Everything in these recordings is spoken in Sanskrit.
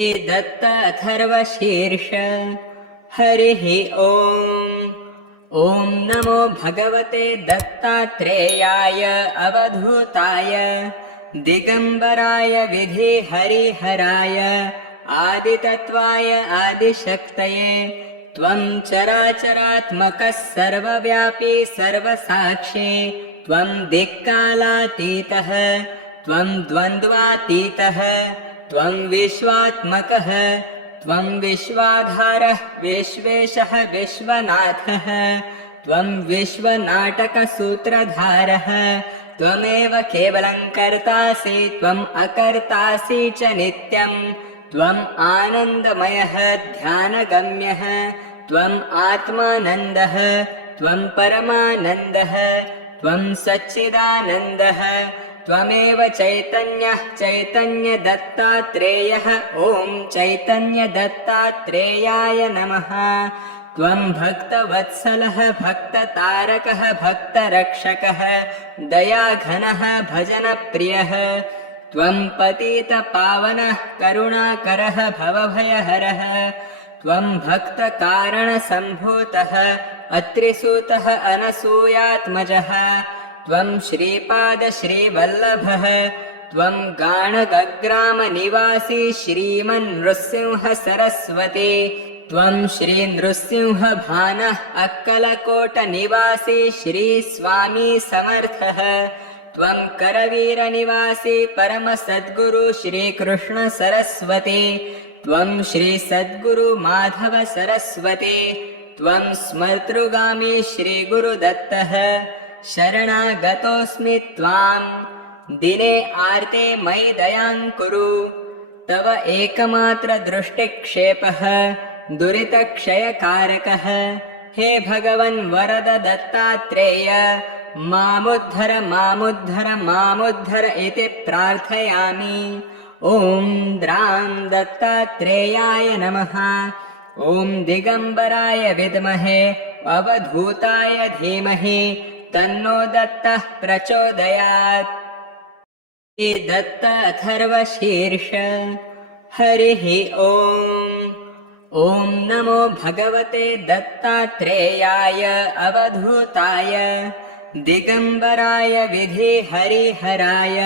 दत्त अथर्वशीर्ष। हरिः ओम्। ॐ नमो भगवते दत्तात्रेयाय अवधूताय दिगम्बराय विधिहरिहराय आदितत्त्वाय आदिशक्तये। त्वं चराचरात्मकः सर्वव्यापी सर्वसाक्षी। त्वं दिक्कालातीतः त्वं द्वन्द्वातीतः त्वं विश्वात्मकः त्वं विश्वाधारः विश्वेशः विश्वनाथः त्वं विश्वनाटकसूत्रधारः। त्वमेव केवलं कर्तासि त्वम् अकर्तासि च नित्यं। त्वम् आनन्दमयः ध्यानगम्यः त्वम् आत्मानन्दः त्वं परमानन्दः त्वं सच्चिदानन्दः। त्वमेव चैतन्यः चैतन्यदत्तात्रेयः। ॐ चैतन्यदत्तात्रेयाय नमः। त्वं भक्तवत्सलः भक्ततारकः भक्तरक्षकः दयाघनः भजनप्रियः। त्वं पतितपावनः करुणाकरः भवभयहरः। त्वं भक्तकारणसम्भूतः अत्रिसूतः अनसूयात्मजः। त्वं श्रीपादश्रीवल्लभः त्वं गाणगग्रामनिवासी श्रीमन्नृसिंह सरस्वती। त्वं श्रीनृसिंहभानः अक्कलकोटनिवासी श्रीस्वामी समर्थः। त्वं करवीरनिवासी परमसद्गुरु श्रीकृष्णसरस्वती। त्वं श्रीसद्गुरुमाधव सरस्वती। त्वं स्मर्तृगामी श्रीगुरुदत्तः। शरणागतोऽस्मि त्वां दिने आर्ते मयि दयां कुरु। तव एकमात्रदृष्टिक्षेपः दुरितक्षयकारकः। हे भगवन् वरद दत्तात्रेय मामुद्धर मामुद्धर मामुद्धर इति प्रार्थयामि। ॐ द्रां दत्तात्रेयाय नमः। ॐ दिगम्बराय विद्महे अवधूताय धीमहि तन्नो दत्तः प्रचोदयात्। दत्त अथर्वशीर्ष। हरिः ओम्। ॐ नमो भगवते दत्तात्रेयाय अवधूताय दिगम्बराय विधिहरिहराय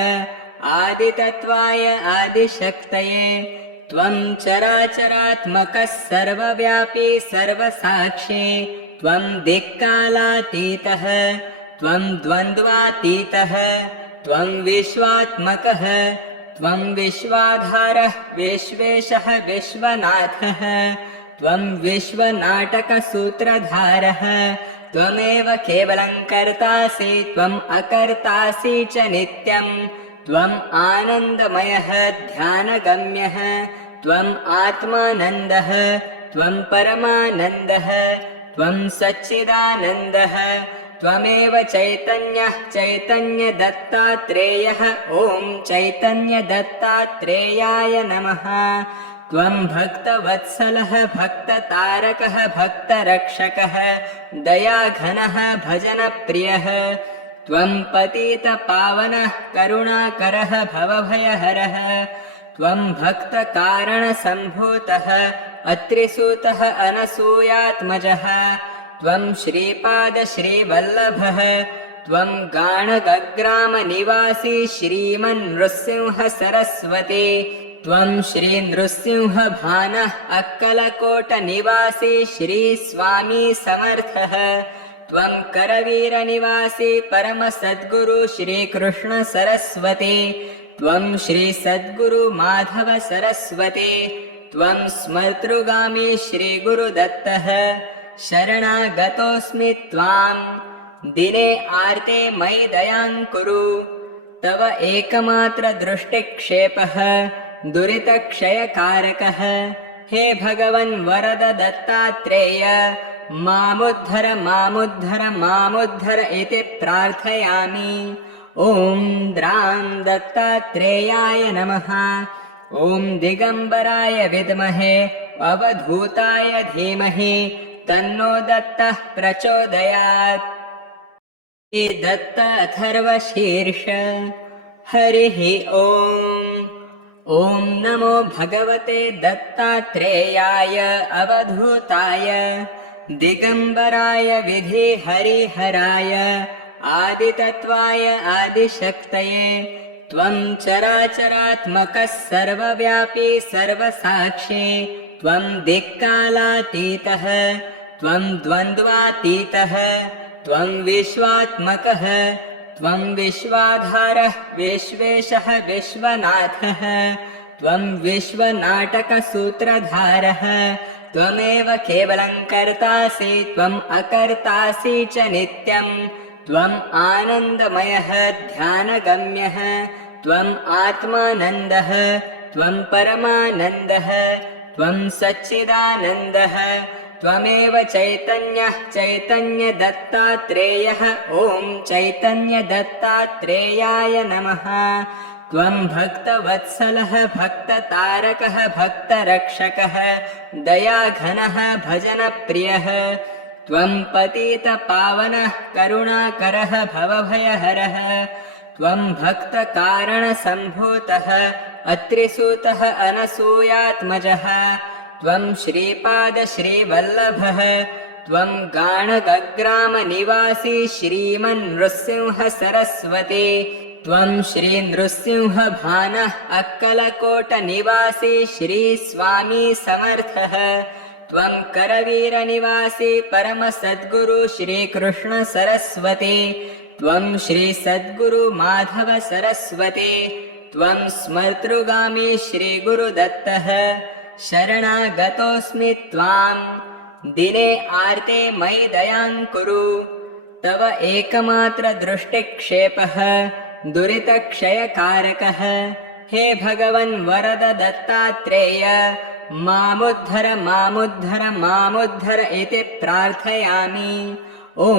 आदितत्त्वाय आदिशक्तये। त्वं चराचरात्मकः सर्वव्यापी सर्वसाक्षी। त्वं दिक्कालातीतः त्वं द्वन्द्वातीतः त्वं विश्वात्मकः त्वं विश्वाधारः विश्वेशः विश्वनाथः त्वं विश्वनाटकसूत्रधारः। त्वमेव केवलं कर्तासि त्वम् अकर्तासि च नित्यं। त्वम् आनन्दमयः ध्यानगम्यः त्वम् आत्मानन्दः त्वं परमानन्दः त्वं सच्चिदानन्दः। त्वमेव चैतन्यः चैतन्यदत्तात्रेयः। ॐ चैतन्यदत्तात्रेयाय नमः। त्वं भक्तवत्सलः भक्ततारकः भक्तरक्षकः दयाघनः भजनप्रियः। त्वं पतितपावनः करुणाकरः भवभयहरः। त्वं भक्तकारणसम्भूतः अत्रिसूतः अनसूयात्मजः। त्वं श्रीपादश्रीवल्लभः त्वं गाणगग्रामनिवासी श्रीमन्नृसिंह सरस्वती। त्वं श्रीनृसिंहभानः अक्कलकोटनिवासी श्रीस्वामी समर्थः। त्वं करवीरनिवासी परमसद्गुरु श्रीकृष्णसरस्वती। त्वं श्रीसद्गुरुमाधव सरस्वती। त्वं स्मर्तृगामी श्रीगुरुदत्तः। शरणागतोऽस्मि त्वां दिने आर्ते मयि दयां कुरु। तव एकमात्रदृष्टिक्षेपः दुरितक्षयकारकः। हे भगवन् वरद दत्तात्रेय मामुद्धर मामुद्धर मामुद्धर इति प्रार्थयामि। ॐ द्रां दत्तात्रेयाय नमः। ॐ दिगम्बराय विद्महे अवधूताय धीमहि तन्नो दत्तः प्रचोदयात्। दत्त अथर्वशीर्ष। हरिः ओम्। ॐ नमो भगवते दत्तात्रेयाय अवधूताय दिगम्बराय विधिहरिहराय आदितत्त्वाय आदिशक्तये त्वं चराचरात्मकः सर्वव्यापी सर्वसाक्षी त्वं दिक्कालातीतः त्वं द्वन्द्वातीतः त्वं विश्वात्मकः त्वं विश्वाधारः विश्वेशः विश्वनाथः त्वं विश्वनाटकसूत्रधारः त्वमेव केवलं कर्तासि त्वम् अकर्तासि च नित्यं त्वम् आनन्दमयः ध्यानगम्यः त्वम् आत्मानन्दः त्वं परमानन्दः त्वं सच्चिदानन्दः त्वमेव चैतन्यः चैतन्यदत्तात्रेयः ॐ चैतन्यदत्तात्रेयाय नमः त्वं भक्तवत्सलः भक्ततारकः भक्तरक्षकः दयाघनः भजनप्रियः त्वं पतितपावनः करुणाकरः भवभयहरः त्वं भक्तकारणसम्भूतः अत्रिसूतः अनसूयात्मजः त्वं श्रीपादश्रीवल्लभः त्वं गाणगग्रामनिवासी श्रीमन्नृसिंहसरस्वती त्वं श्रीनृसिंहभानः अक्कलकोटनिवासी श्रीस्वामी समर्थः त्वं करवीरनिवासी परमसद्गुरु श्रीकृष्णसरस्वती त्वं श्रीसद्गुरुमाधवसरस्वती त्वं स्मर्तृगामी श्रीगुरुदत्तः शरणागतोऽस्मि त्वां दिने आर्ते मयि दयां कुरु तव एकमात्रदृष्टिक्षेपः दुरितक्षयकारकः हे भगवन् वरद दत्तात्रेय मामुद्धर मामुद्धर मामुद्धर इति प्रार्थयामि ॐ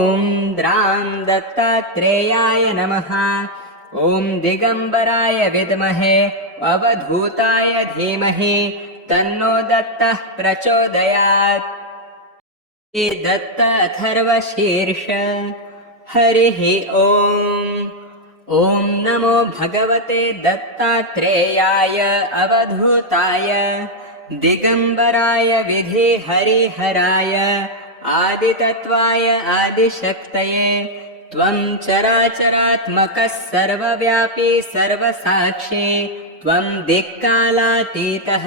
द्रां दत्तात्रेयाय नमः ॐ दिगम्बराय विद्महे अवधूताय धीमहि तन्नो दत्तः प्रचोदयात् हे दत्त अथर्वशीर्ष हरिः ॐ ॐ नमो भगवते दत्तात्रेयाय अवधूताय दिगम्बराय विधिहरिहराय आदितत्त्वाय आदिशक्तये त्वं चराचरात्मकः सर्वव्यापी सर्वसाक्षी त्वं दिक्कालातीतः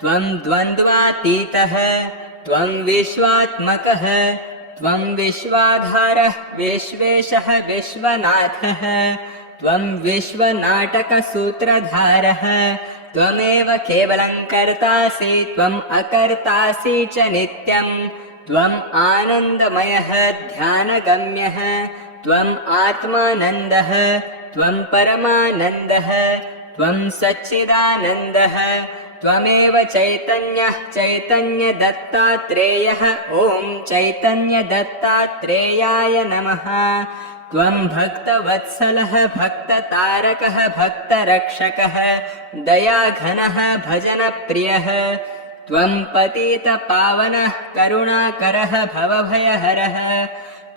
त्वं द्वन्द्वातीतः त्वं विश्वात्मकः त्वं विश्वाधारः विश्वेशः विश्वनाथः त्वं विश्वनाटकसूत्रधारः त्वमेव केवलं कर्तासि त्वम् अकर्तासि च नित्यं त्वम् आनन्दमयः ध्यानगम्यः त्वम् आत्मानन्दः त्वं परमानन्दः त्वं सच्चिदानन्दः त्वमेव चैतन्यः चैतन्यदत्तात्रेयः ॐ चैतन्यदत्तात्रेयाय नमः त्वं भक्तवत्सलः भक्ततारकः भक्तरक्षकः दयाघनः भजनप्रियः त्वं पतितपावनः करुणाकरः भवभयहरः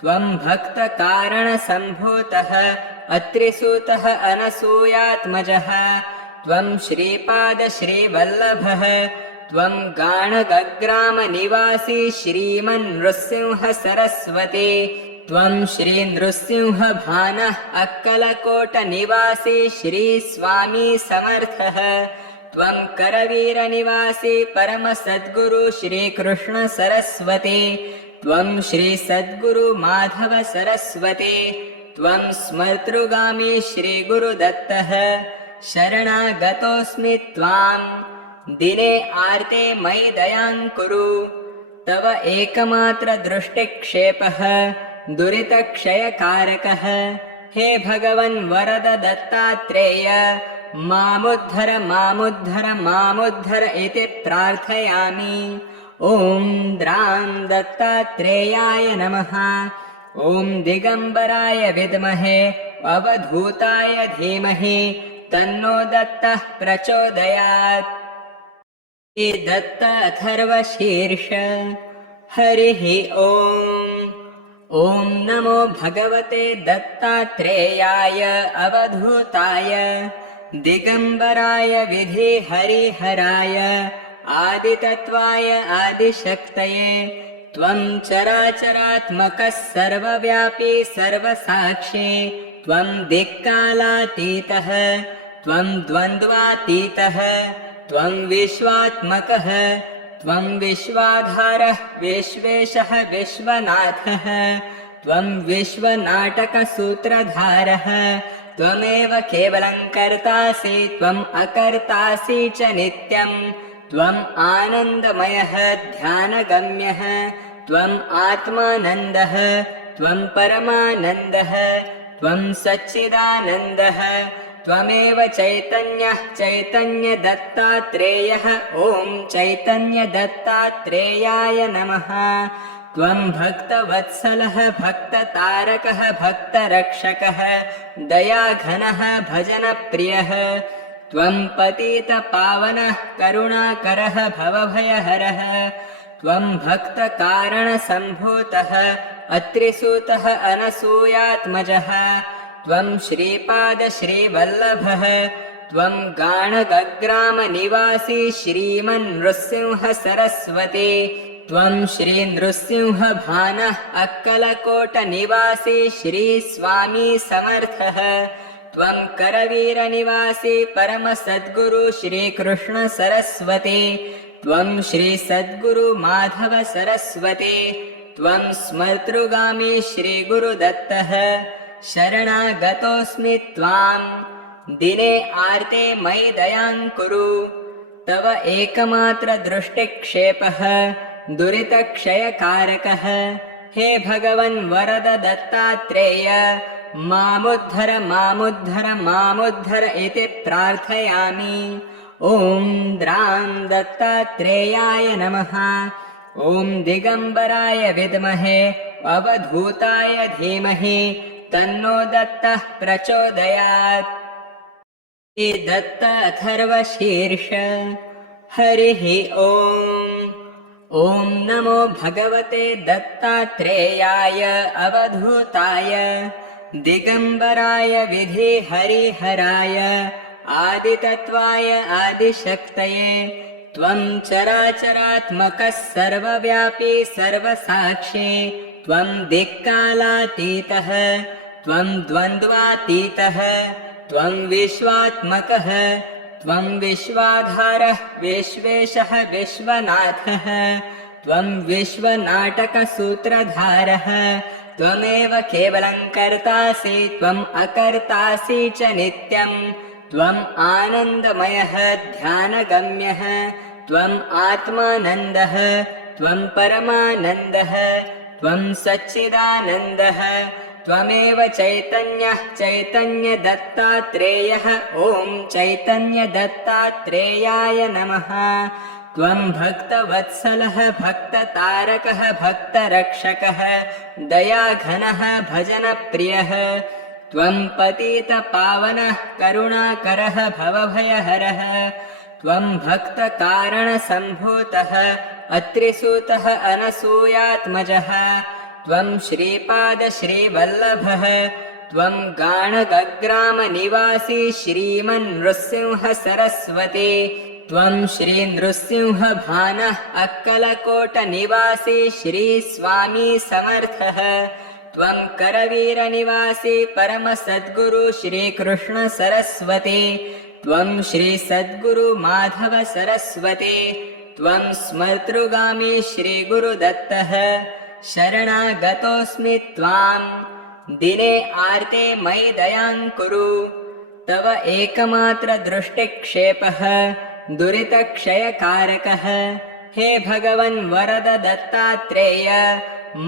त्वं भक्तकारणसम्भूतः अत्रिसूतः अनसूयात्मजः त्वं श्रीपादश्रीवल्लभः त्वं गाणगग्रामनिवासी श्रीमन्नृसिंहसरस्वती त्वं श्रीनृसिंहभानः अक्कलकोटनिवासी श्रीस्वामी समर्थः त्वं करवीरनिवासी परमसद्गुरु श्रीकृष्णसरस्वती त्वं श्रीसद्गुरुमाधवसरस्वती त्वं स्मर्तृगामी श्रीगुरुदत्तः शरणागतोऽस्मि त्वां दिने आर्ते मयि दयां कुरु तव एकमात्रदृष्टिक्षेपः दुरितक्षयकारकः हे भगवन् वरद दत्तात्रेय मामुद्धर मामुद्धर मामुद्धर इति प्रार्थयामि ॐ द्रां दत्तात्रेयाय नमः ॐ दिगम्बराय विद्महे अवधूताय धीमहि तन्नो दत्तः प्रचोदयात् हे दत्त अथर्वशीर्ष हरिः ॐ ॐ नमो भगवते दत्तात्रेयाय अवधूताय दिगम्बराय विधिहरिहराय आदितत्त्वाय आदिशक्तये त्वं चराचरात्मकः सर्वव्यापी सर्वसाक्षी त्वं दिक्कालातीतः त्वं द्वन्द्वातीतः त्वं विश्वात्मकः त्वं विश्वाधारः विश्वेशः विश्वनाथः त्वं विश्वनाटकसूत्रधारः त्वमेव केवलं कर्तासि त्वम् अकर्तासि च नित्यं त्वम् आनन्दमयः ध्यानगम्यः त्वम् आत्मानन्दः त्वं परमानन्दः त्वं सच्चिदानन्दः त्वमेव चैतन्यः चैतन्यदत्तात्रेयः ॐ चैतन्यदत्तात्रेयाय नमः त्वं भक्तवत्सलः भक्ततारकः भक्तरक्षकः दयाघनः भजनप्रियः त्वं पतितपावनः करुणाकरः भवभयहरः त्वं भक्तकारणसम्भूतः अत्रिसूतः अनसूयात्मजः त्वं श्रीपादश्रीवल्लभः त्वं गाणगग्रामनिवासी श्रीमन्नृसिंहसरस्वती त्वं श्रीनृसिंहभानः अक्कलकोटनिवासी श्रीस्वामी समर्थः त्वं करवीरनिवासी परमसद्गुरु श्रीकृष्णसरस्वती त्वं श्रीसद्गुरुमाधवसरस्वती त्वं स्मर्तृगामी श्रीगुरुदत्तः शरणागतोऽस्मि त्वां दिने आर्ते मयि दयां कुरु तव एकमात्रदृष्टिक्षेपः दुरितक्षयकारकः हे भगवन् वरद दत्तात्रेय मामुद्धर मामुद्धर मामुद्धर इति प्रार्थयामि ॐ द्रां दत्तात्रेयाय नमः ॐ दिगम्बराय विद्महे अवधूताय धीमहि तन्नो दत्तः प्रचोदयात् हे दत्त अथर्वशीर्ष हरिः ॐ नमो भगवते दत्तात्रेयाय अवधूताय दिगम्बराय विधिहरिहराय आदितत्त्वाय आदिशक्तये त्वं चराचरात्मकः सर्वव्यापी सर्वसाक्षी त्वं दिक्कालातीतः त्वं द्वन्द्वातीतः त्वं विश्वात्मकः त्वं विश्वाधारः विश्वेशः विश्वनाथः त्वं विश्वनाटकसूत्रधारः त्वमेव केवलं कर्तासि त्वम् अकर्तासि च नित्यं त्वम् आनन्दमयः ध्यानगम्यः त्वम् आत्मानन्दः त्वं परमानन्दः त्वं सच्चिदानन्दः त्वमेव चैतन्यः चैतन्यदत्तात्रेयः ॐ चैतन्यदत्तात्रेयाय नमः त्वं भक्तवत्सलः भक्ततारकः भक्तरक्षकः दयाघनः भजनप्रियः त्वं पतितपावनः करुणाकरः भवभयहरः त्वं भक्तकारणसम्भूतः अत्रिसूतः अनसूयात्मजः त्वं श्रीपादश्रीवल्लभः त्वं गाणगग्रामनिवासी श्रीमन्नृसिंहसरस्वती त्वं श्रीनृसिंहभानः अक्कलकोटनिवासी श्रीस्वामी समर्थः त्वं करवीरनिवासी परमसद्गुरु श्रीकृष्णसरस्वती त्वं श्रीसद्गुरुमाधवसरस्वती त्वं स्मर्तृगामी श्रीगुरुदत्तः शरणागतोऽस्मि त्वां दिने आर्ते मयि दयां कुरु तव एकमात्रदृष्टिक्षेपः दुरितक्षयकारकः हे भगवन् वरद दत्तात्रेय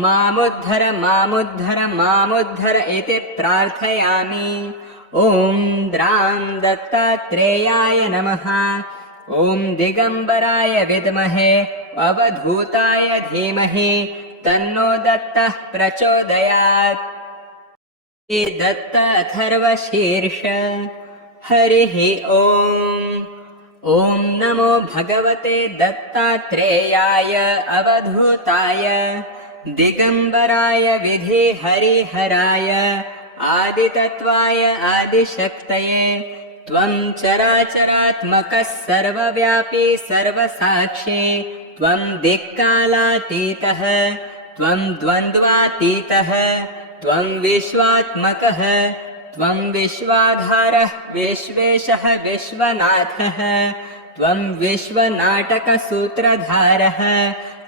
मामुद्धर मामुद्धर मामुद्धर इति प्रार्थयामि ॐ द्रां दत्तात्रेयाय नमः ॐ दिगम्बराय विद्महे अवधूताय धीमहि तन्नो दत्तः प्रचोदयात् हे दत्त अथर्वशीर्ष हरिः ॐ नमो भगवते दत्तात्रेयाय अवधूताय दिगम्बराय विधिहरिहराय आदितत्त्वाय आदिशक्तये त्वं चराचरात्मकः सर्वव्यापी सर्वसाक्षी त्वं दिक्कालातीतः त्वं द्वन्द्वातीतः त्वं विश्वात्मकः त्वं विश्वाधारः विश्वेशः विश्वनाथः त्वं विश्वनाटकसूत्रधारः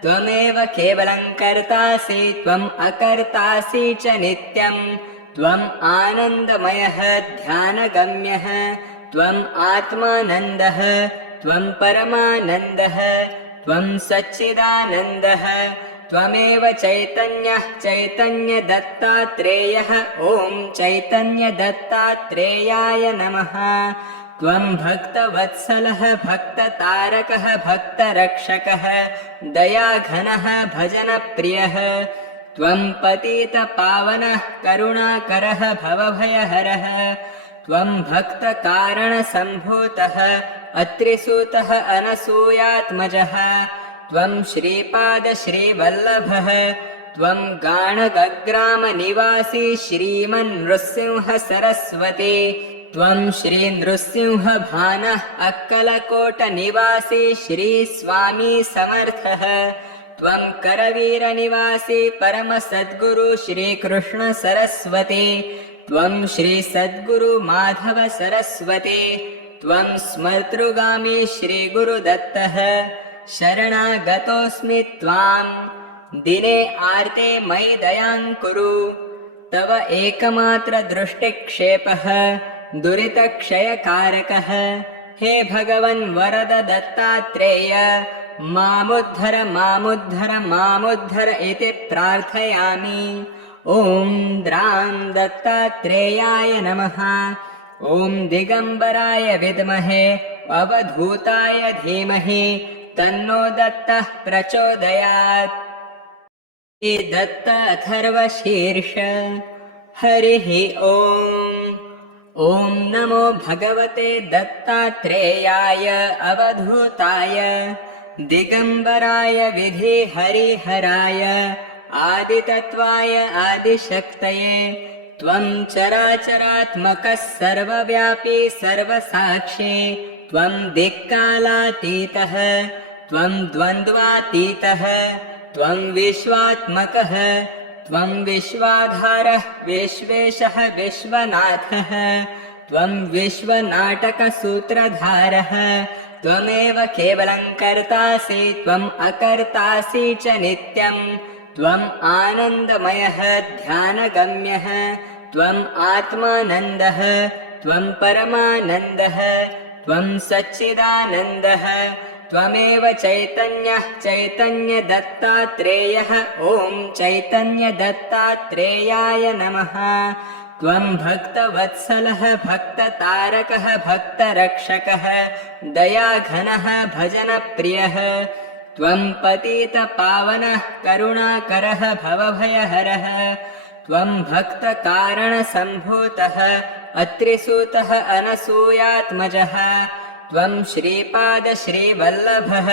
त्वमेव केवलं कर्तासि त्वम् अकर्तासि च नित्यं त्वम् आनन्दमयः ध्यानगम्यः त्वम् आत्मानन्दः त्वं परमानन्दः त्वं सच्चिदानन्दः त्वमेव चैतन्यः चैतन्यदत्तात्रेयः ॐ चैतन्यदत्तात्रेयाय नमः त्वं भक्तवत्सलः भक्ततारकः भक्तरक्षकः दयाघनः भजनप्रियः त्वं पतितपावनः करुणाकरः भवभयहरः त्वं भक्तकारणसम्भूतः अत्रिसूतः अनसूयात्मजः त्वं श्रीपादश्रीवल्लभः त्वं गाणगग्रामनिवासी श्रीमन्नृसिंहसरस्वती त्वं श्रीनृसिंहभानः अक्कलकोटनिवासी श्रीस्वामी समर्थः त्वं करवीरनिवासी परमसद्गुरु श्रीकृष्णसरस्वती त्वं श्रीसद्गुरुमाधवसरस्वती त्वं स्मर्तृगामी श्रीगुरुदत्तः शरणागतोऽस्मि त्वां दिने आर्ते मयि दयां कुरु तव एकमात्रदृष्टिक्षेपः दुरितक्षयकारकः हे भगवन् वरद दत्तात्रेय मामुद्धर मामुद्धर मामुद्धर इति प्रार्थयामि ॐ द्रां दत्तात्रेयाय नमः ॐ दिगम्बराय विद्महे अवधूताय धीमहि तन्नो दत्तः प्रचोदयात् हे दत्त अथर्वशीर्ष हरिः ॐ ॐ नमो भगवते दत्तात्रेयाय अवधूताय दिगम्बराय विधिहरिहराय आदितत्त्वाय आदिशक्तये त्वं चराचरात्मकः सर्वव्यापी सर्वसाक्षी त्वं दिक्कालातीतः त्वं द्वन्द्वातीतः त्वं विश्वात्मकः त्वं विश्वाधारः विश्वेशः विश्वनाथः त्वं विश्वनाटकसूत्रधारः त्वमेव केवलं कर्तासि त्वम् अकर्तासि च नित्यं त्वम् आनन्दमयः ध्यानगम्यः त्वम् आत्मानन्दः त्वं परमानन्दः त्वं सच्चिदानन्दः त्वमेव चैतन्यः चैतन्यदत्तात्रेयः ॐ चैतन्यदत्तात्रेयाय नमः त्वं भक्तवत्सलः भक्ततारकः भक्तरक्षकः दयाघनः भजनप्रियः त्वं पतितपावनः करुणाकरः भवभयहरः त्वं भक्तकारणसम्भूतः अत्रिसूतः अनसूयात्मजः त्वं श्रीपादश्रीवल्लभः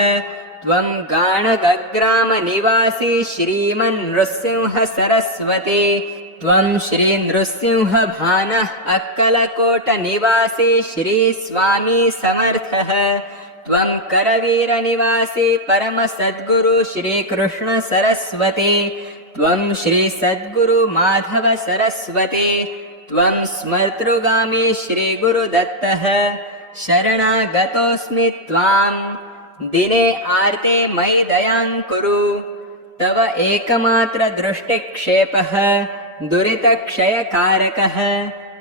त्वं गाणगग्रामनिवासी श्रीमन्नृसिंहसरस्वती त्वं श्रीनृसिंहभानः अक्कलकोटनिवासी श्रीस्वामी समर्थः त्वं करवीरनिवासी परमसद्गुरु श्रीकृष्णसरस्वती त्वं श्रीसद्गुरुमाधवसरस्वती त्वं स्मर्तृगामी श्रीगुरुदत्तः शरणागतोऽस्मि त्वां दिने आर्ते मयि दयां कुरु तव एकमात्रदृष्टिक्षेपः दुरितक्षयकारकः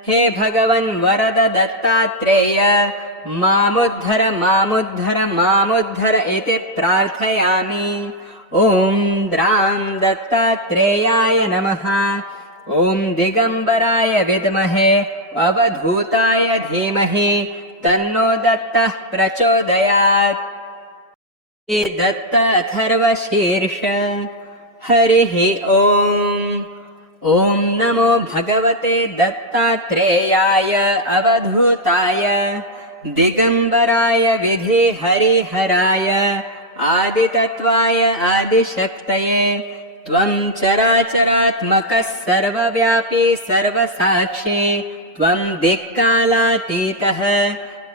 हे भगवन् वरद दत्तात्रेय मामुद्धर मामुद्धर मामुद्धर इति प्रार्थयामि ॐ द्रां दत्तात्रेयाय नमः ॐ दिगम्बराय विद्महे अवधूताय धीमहि तन्नो दत्तः प्रचोदयात् हे दत्त अथर्वशीर्ष हरिः ॐ ॐ नमो भगवते दत्तात्रेयाय अवधूताय दिगम्बराय विधिहरिहराय आदितत्त्वाय आदिशक्तये त्वं चराचरात्मकः सर्वव्यापी सर्वसाक्षी त्वं दिक्कालातीतः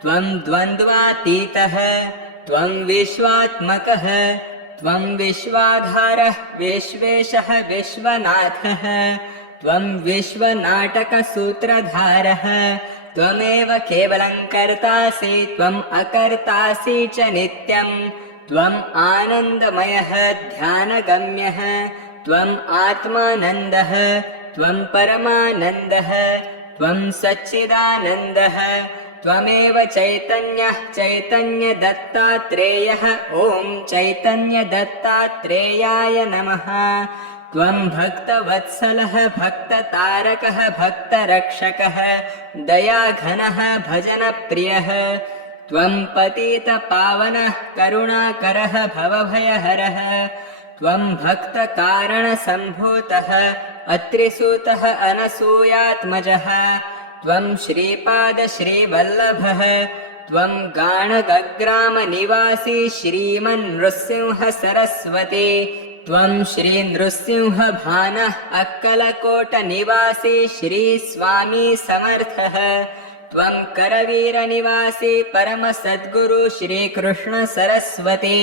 त्वं द्वन्द्वातीतः त्वं विश्वात्मकः त्वं विश्वाधारः विश्वेशः विश्वनाथः त्वं विश्वनाटकसूत्रधारः त्वमेव केवलं कर्तासि त्वम् अकर्तासि च नित्यम् त्वम् आनन्दमयः ध्यानगम्यः त्वम् आत्मानन्दः त्वं परमानन्दः त्वं सच्चिदानन्दः त्वमेव चैतन्यः चैतन्यदत्तात्रेयः ॐ चैतन्यदत्तात्रेयाय नमः त्वं भक्तवत्सलः भक्ततारकः भक्तरक्षकः दयाघनः भजनप्रियः त्वं पतितपावनः करुणाकरः भवभयहरः त्वं भक्तकारणसम्भूतः अत्रिसूतः अनसूयात्मजः त्वं श्रीपादश्रीवल्लभः त्वं गाणगग्रामनिवासी श्रीमन्नृसिंहसरस्वती त्वं श्रीनृसिंहभानः अक्कलकोटनिवासी श्रीस्वामी समर्थः त्वं करवीरनिवासी परमसद्गुरु श्रीकृष्णसरस्वती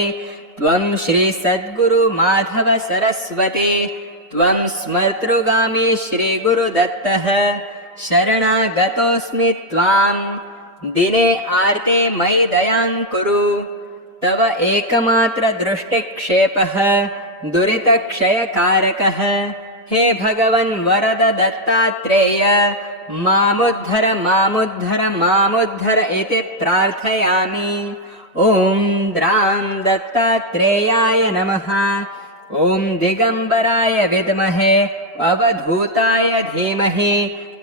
त्वं श्रीसद्गुरुमाधवसरस्वती त्वं स्मर्तृगामी श्रीगुरुदत्तः शरणागतोऽस्मि त्वां दिने आर्ते मयि दयां कुरु तव एकमात्रदृष्टिक्षेपः दुरितक्षयकारकः हे भगवन् वरद दत्तात्रेय मामुद्धर मामुद्धर मामुद्धर इति प्रार्थयामि ॐ द्रां दत्तात्रेयाय नमः ॐ दिगम्बराय विद्महे अवधूताय धीमहि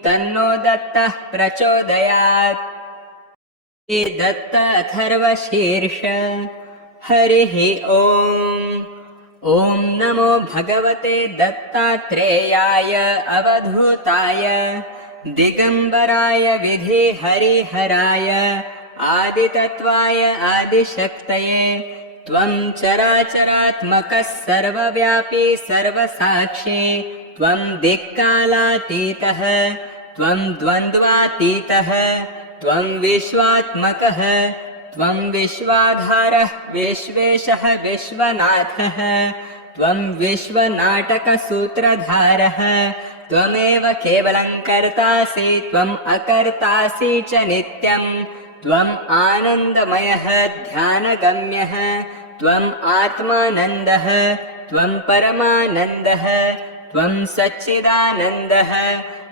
तन्नो दत्तः प्रचोदयात् हे दत्त अथर्वशीर्ष हरिः ॐ ॐ नमो भगवते दत्तात्रेयाय अवधूताय दिगम्बराय विधिहरिहराय आदितत्त्वाय आदिशक्तये त्वं चराचरात्मकः सर्वव्यापी सर्वसाक्षी त्वं दिक्कालातीतः त्वं द्वन्द्वातीतः त्वं विश्वात्मकः त्वं विश्वाधारः विश्वेशः विश्वनाथः त्वं विश्वनाटकसूत्रधारः त्वमेव केवलं कर्तासि त्वम् अकर्तासि च नित्यम् त्वम् आनन्दमयः ध्यानगम्यः त्वम् आत्मानन्दः त्वं परमानन्दः त्वं सच्चिदानन्दः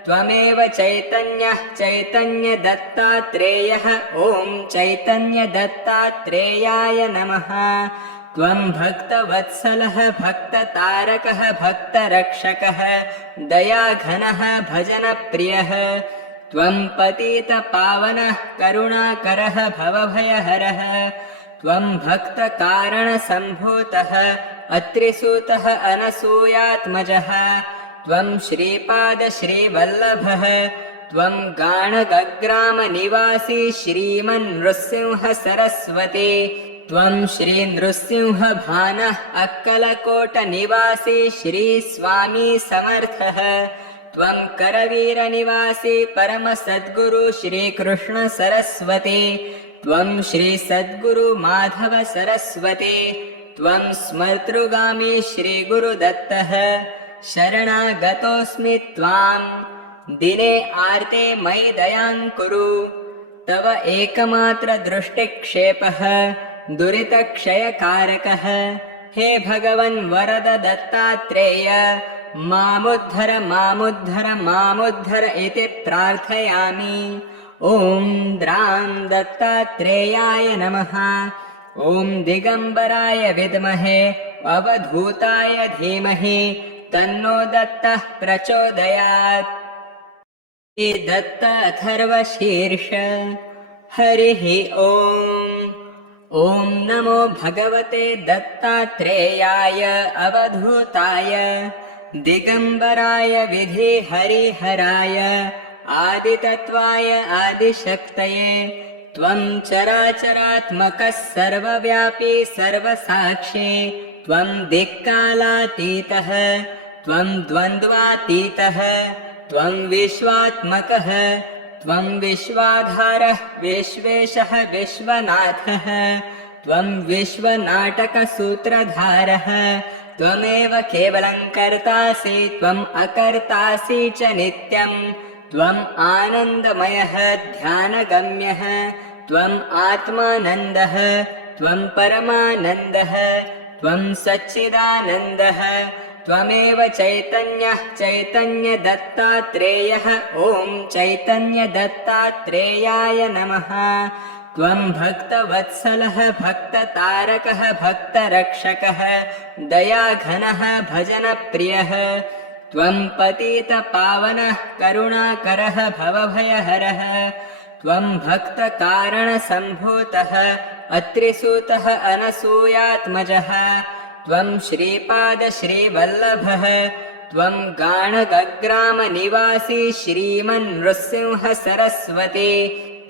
त्वमेव चैतन्यः चैतन्यदत्तात्रेयः ॐ चैतन्यदत्तात्रेयाय नमः त्वं भक्तवत्सलः भक्ततारकः भक्तरक्षकः दयाघनः भजनप्रियः त्वं पतितपावनः करुणाकरः भवभयहरः त्वं भक्तकारणसम्भूतः अत्रिसूतः अनसूयात्मजः त्वं श्रीपादश्रीवल्लभः त्वं गाणगग्रामनिवासी श्रीमन्नृसिंहसरस्वती त्वं श्रीनृसिंहभानः अक्कलकोटनिवासी श्रीस्वामी समर्थः त्वं करवीरनिवासी परमसद्गुरु श्रीकृष्णसरस्वती त्वं श्रीसद्गुरुमाधवसरस्वती त्वं स्मर्तृगामी श्रीगुरुदत्तः शरणागतोऽस्मि त्वां दिने आर्ते मयि दयां कुरु तव एकमात्रदृष्टिक्षेपः दुरितक्षयकारकः हे भगवन् वरद दत्तात्रेय मामुद्धर मामुद्धर मामुद्धर इति प्रार्थयामि ॐ द्रां दत्तात्रेयाय नमः ॐ दिगम्बराय विद्महे अवधूताय धीमहि तन्नो दत्तः प्रचोदयात् हे दत्त अथर्वशीर्ष हरिः ॐ ॐ नमो भगवते दत्तात्रेयाय अवधूताय दिगम्बराय विधिहरिहराय आदितत्त्वाय आदिशक्तये त्वं चराचरात्मकः सर्वव्यापी सर्वसाक्षी त्वं दिक्कालातीतः त्वं द्वन्द्वातीतः त्वं विश्वात्मकः त्वं विश्वाधारः विश्वेशः विश्वनाथः त्वं विश्वनाटकसूत्रधारः त्वमेव केवलं कर्तासि त्वम् अकर्तासि च नित्यम् त्वम् आनन्दमयः ध्यानगम्यः त्वम् आत्मानन्दः त्वं परमानन्दः त्वं सच्चिदानन्दः त्वमेव चैतन्यः चैतन्यदत्तात्रेयः ॐ चैतन्यदत्तात्रेयाय नमः। त्वं भक्तवत्सलः भक्ततारकः भक्तरक्षकः दयाघनः भजनप्रियः त्वं पतितपावनः करुणाकरः भवभयहरः त्वं भक्तकारणसम्भूतः अत्रिसूतः अनसूयात्मजः त्वं श्रीपादश्रीवल्लभः त्वं गाणगग्रामनिवासी श्रीमन्नृसिंहसरस्वती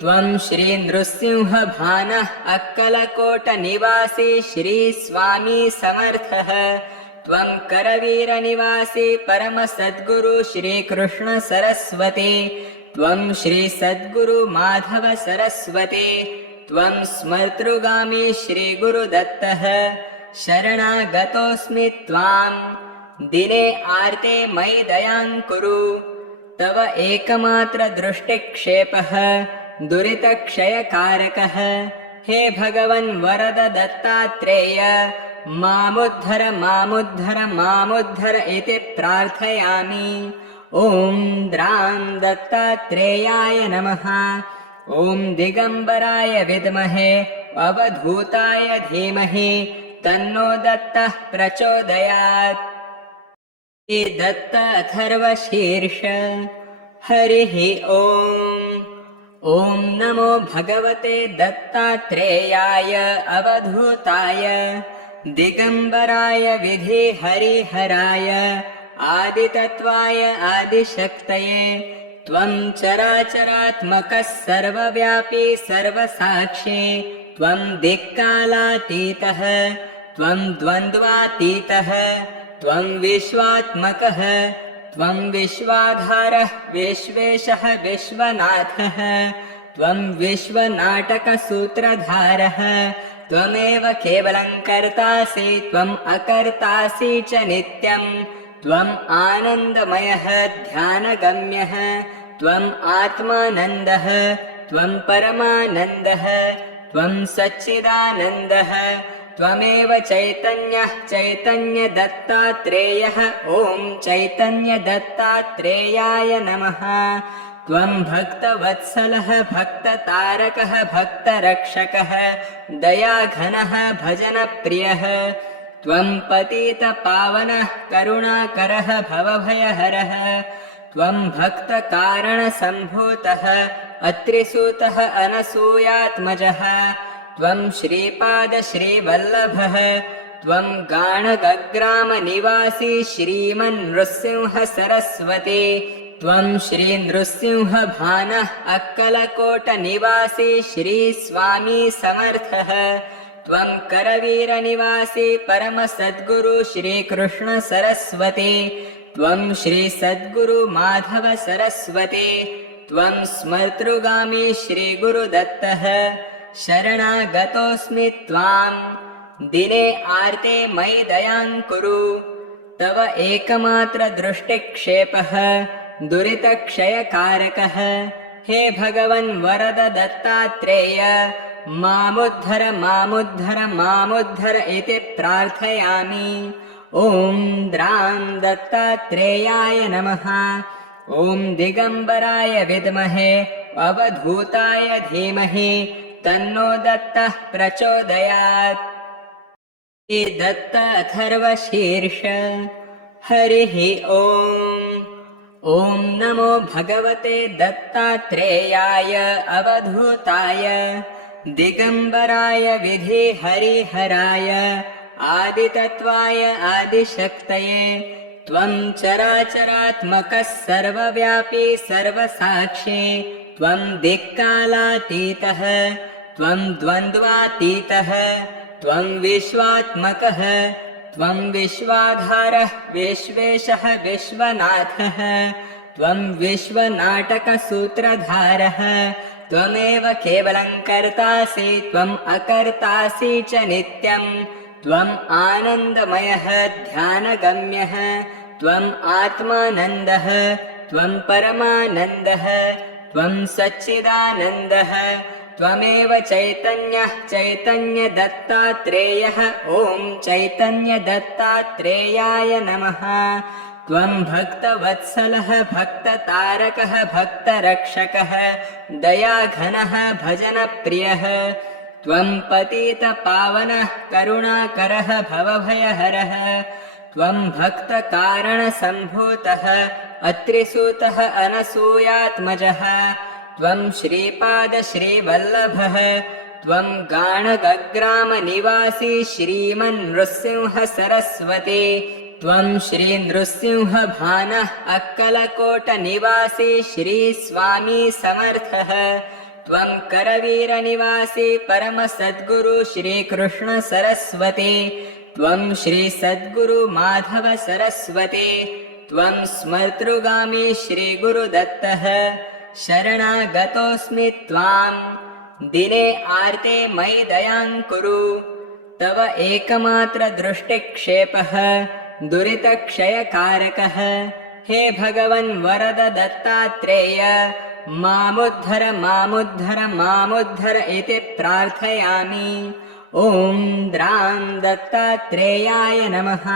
त्वं श्रीनृसिंहभानः अक्कलकोटनिवासी श्रीस्वामी समर्थः त्वं करवीरनिवासी परमसद्गुरु श्रीकृष्णसरस्वती त्वं श्रीसद्गुरुमाधवसरस्वती त्वं स्मर्तृगामी श्रीगुरुदत्तः शरणागतोऽस्मि त्वां दिने आर्ते मयि दयां कुरु तव एकमात्रदृष्टिक्षेपः दुरितक्षयकारकः हे भगवन् वरद दत्तात्रेय मामुद्धर मामुद्धर मामुद्धर इति प्रार्थयामि। ॐ द्रां दत्तात्रेयाय नमः। ॐ दिगम्बराय विद्महे अवधूताय धीमहि तन्नो दत्तः प्रचोदयात्। दत्त अथर्वशीर्ष हरिः ॐ। ॐ नमो भगवते दत्तात्रेयाय अवधूताय दिगम्बराय विधिहरिहराय आदितत्त्वाय आदिशक्तये त्वं चराचरात्मकः सर्वव्यापी सर्वसाक्षी त्वं दिक्कालातीतः त्वं द्वन्द्वातीतः त्वं विश्वात्मकः त्वं विश्वाधारः विश्वेशः विश्वनाथः त्वं विश्वनाटकसूत्रधारः त्वमेव केवलं कर्तासि त्वम् अकर्तासि च नित्यम् त्वम् आनन्दमयः ध्यानगम्यः त्वम् आत्मानन्दः त्वं परमानन्दः त्वं सच्चिदानन्दः त्वमेव चैतन्यः चैतन्यदत्तात्रेयः ॐ चैतन्यदत्तात्रेयाय नमः। त्वं भक्तवत्सलः भक्ततारकः भक्तरक्षकः दयाघनः भजनप्रियः त्वं पतितपावनः करुणाकरः भवभयहरः त्वं भक्तकारणसम्भूतः अत्रिसूतः अनसूयात्मजः त्वं श्रीपादश्रीवल्लभः त्वं गाणगग्रामनिवासी श्रीमन्नृसिंहसरस्वती त्वं श्रीनृसिंहभानः अक्कलकोटनिवासी श्रीस्वामी समर्थः त्वं करवीरनिवासी परमसद्गुरु श्रीकृष्णसरस्वती त्वं श्रीसद्गुरुमाधवसरस्वती त्वं स्मर्तृगामी श्रीगुरुदत्तः शरणागतोऽस्मि त्वां दिने आर्ते मयि दयां कुरु तव एकमात्रदृष्टिक्षेपः दुरितक्षयकारकः हे भगवन् वरद दत्तात्रेय मामुद्धर मामुद्धर मामुद्धर इति प्रार्थयामि। ॐ द्रां दत्तात्रेयाय नमः। ॐ दिगम्बराय विद्महे अवधूताय धीमहि तन्नो दत्तः प्रचोदयात्। दत्त अथर्वशीर्ष हरिः ॐ। ॐ नमो भगवते दत्तात्रेयाय अवधूताय दिगम्बराय विधिहरिहराय आदितत्त्वाय आदिशक्तये त्वं चराचरात्मकः सर्वव्यापी सर्वसाक्षी त्वं दिक्कालातीतः त्वं द्वन्द्वातीतः त्वं विश्वात्मकः त्वं विश्वाधारः विश्वेशः विश्वनाथः त्वं विश्वनाटकसूत्रधारः त्वमेव केवलं कर्तासि त्वम् अकर्तासि च नित्यम् त्वम् आनन्दमयः ध्यानगम्यः त्वम् आत्मानन्दः त्वं परमानन्दः त्वं सच्चिदानन्दः त्वमेव चैतन्यः चैतन्यदत्तात्रेयः ॐ चैतन्यदत्तात्रेयाय नमः। त्वं भक्तवत्सलः भक्ततारकः भक्तरक्षकः दयाघनः भजनप्रियः त्वं पतितपावनः करुणाकरः भवभयहरः त्वं भक्तकारणसम्भूतः अत्रिसूतः अनसूयात्मजः त्वं श्रीपादश्रीवल्लभः त्वं गाणगग्रामनिवासी श्रीमन्नृसिंहसरस्वती त्वं श्रीनृसिंहभानः अक्कलकोटनिवासी श्रीस्वामी समर्थः त्वं करवीरनिवासी परमसद्गुरु श्रीकृष्णसरस्वती त्वं श्रीसद्गुरुमाधवसरस्वती त्वं स्मर्तृगामी श्रीगुरुदत्तः शरणागतोऽस्मि त्वां दिने आर्ते मयि दयां कुरु तव एकमात्रदृष्टिक्षेपः दुरितक्षयकारकः हे भगवन् वरद दत्तात्रेय मामुद्धर मामुद्धर मामुद्धर इति प्रार्थयामि। ॐ द्रां दत्तात्रेयाय नमः।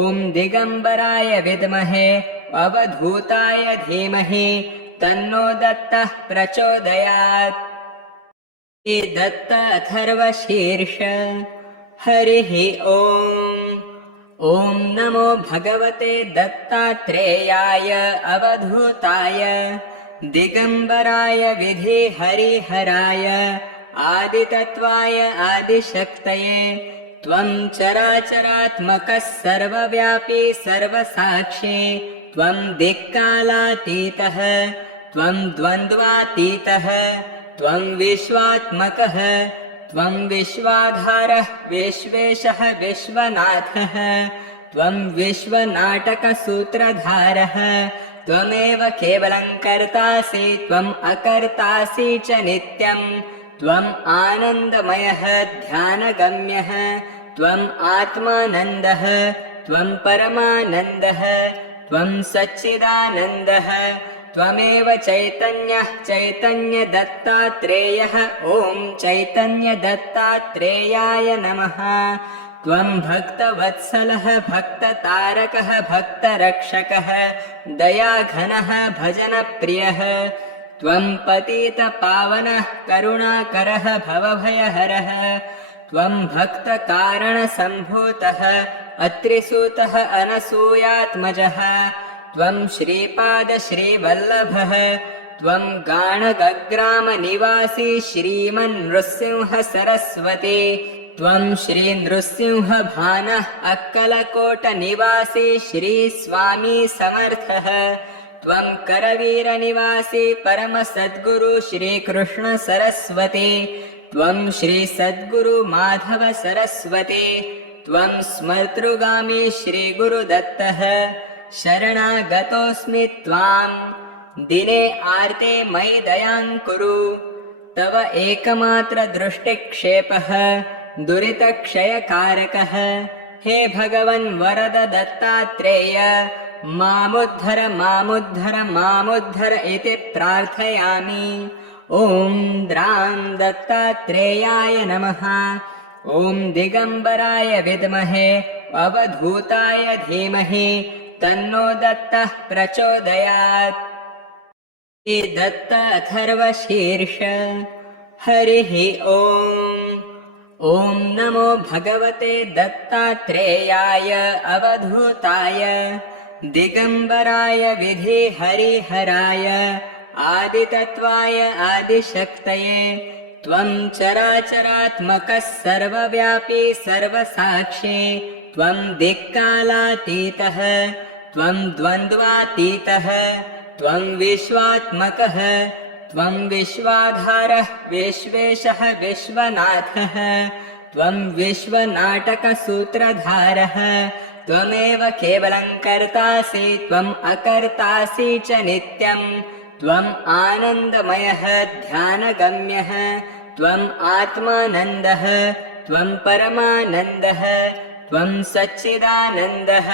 ॐ दिगम्बराय विद्महे अवधूताय धीमहि तन्नो दत्तः प्रचोदयात्। दत्त अथर्वशीर्ष। हरिः ॐ। ॐ नमो भगवते दत्तात्रेयाय अवधूताय दिगम्बराय विधिहरिहराय आदितत्त्वाय आदिशक्तये त्वं चराचरात्मकः सर्वव्यापी सर्वसाक्षी त्वं दिक्कालातीतः त्वं द्वन्द्वातीतः त्वं विश्वात्मकः त्वं विश्वाधारः विश्वेशः विश्वनाथः त्वं विश्वनाटकसूत्रधारः त्वमेव केवलं कर्तासि त्वम् अकर्तासि च नित्यम् त्वम् आनन्दमयः ध्यानगम्यः त्वम् आत्मानन्दः त्वं परमानन्दः त्वं सच्चिदानन्दः त्वमेव चैतन्यः चैतन्यदत्तात्रेयः ॐ चैतन्यदत्तात्रेयाय नमः। त्वं भक्तवत्सलः भक्ततारकः भक्तरक्षकः दयाघनः भजनप्रियः त्वं पतितपावनः करुणाकरः भवभयहरः त्वं भक्तकारणसम्भूतः अत्रिसूतः अनसूयात्मजः त्वं श्रीपादश्रीवल्लभः त्वं गाणगग्रामनिवासी श्रीमन्नृसिंहसरस्वती त्वं श्रीनृसिंहभानः अक्कलकोटनिवासी श्रीस्वामी समर्थः त्वं करवीरनिवासी परमसद्गुरु श्रीकृष्णसरस्वती त्वं श्रीसद्गुरुमाधवसरस्वती त्वं स्मर्तृगामी श्रीगुरुदत्तः शरणागतोऽस्मि त्वां दिने आर्ते मयि दयां कुरु तव एकमात्रदृष्टिक्षेपः दुरितक्षयकारकः हे भगवन् वरद दत्तात्रेय मामुद्धर मामुद्धर मामुद्धर इति प्रार्थयामि। ॐ द्रां दत्तात्रेयाय नमः। ॐ दिगम्बराय विद्महे अवधूताय धीमहि तन्नो दत्तः प्रचोदयात्। दत्त अथर्वशीर्ष। हरिः ॐ। ॐ नमो भगवते दत्तात्रेयाय अवधूताय दिगम्बराय विधिहरिहराय आदितत्त्वाय आदिशक्तये त्वं चराचरात्मकः सर्वव्यापी सर्वसाक्षी त्वं दिक्कालातीतः त्वं द्वन्द्वातीतः त्वं विश्वात्मकः त्वं विश्वाधारः विश्वेशः विश्वनाथः त्वं विश्वनाटकसूत्रधारः त्वमेव केवलं कर्तासि त्वम् अकर्तासि च नित्यम् त्वम् आनन्दमयः ध्यानगम्यः त्वम् आत्मानन्दः त्वम् परमानन्दः त्वम् सच्चिदानन्दः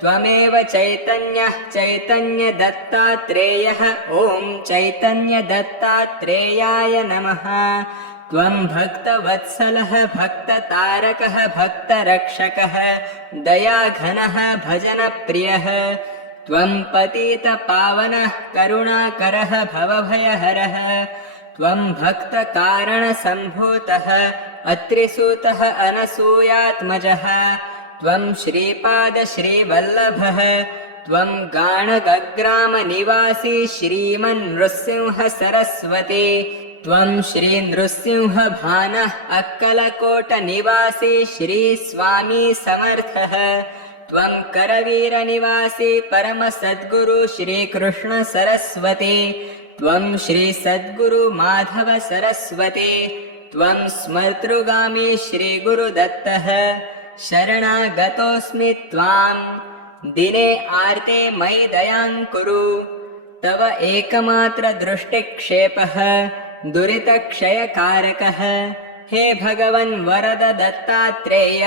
त्वमेव चैतन्यः चैतन्यदत्तात्रेयः ॐ चैतन्यदत्तात्रेयाय नमः। त्वम् भक्तवत्सलः भक्ततारकः भक्तरक्षकः दयाघनः भजनप्रियः त्वम् पतितपावनः करुणाकरः भवभयहरः त्वम् भक्तकारणसम्भूतः अत्रिसूतः अनसूयात्मजः त्वम् श्रीपादश्रीवल्लभः त्वम् गाणगग्रामनिवासी श्रीमन्नृसिंह सरस्वती त्वम् श्रीनृसिंहभानः अक्कलकोटनिवासी श्रीस्वामी समर्थः त्वम् करवीरनिवासी परमसद्गुरु श्रीकृष्ण सरस्वती त्वम् श्रीसद्गुरु माधव सरस्वती त्वम् स्मर्तृगामी श्रीगुरुदत्तः शरणागतोऽस्मि त्वाम् दिने आर्ते मयि दयां कुरु तव एकमात्र दृष्टिक्षेपः दुरितक्षयकारकः हे भगवन् वरद दत्तात्रेय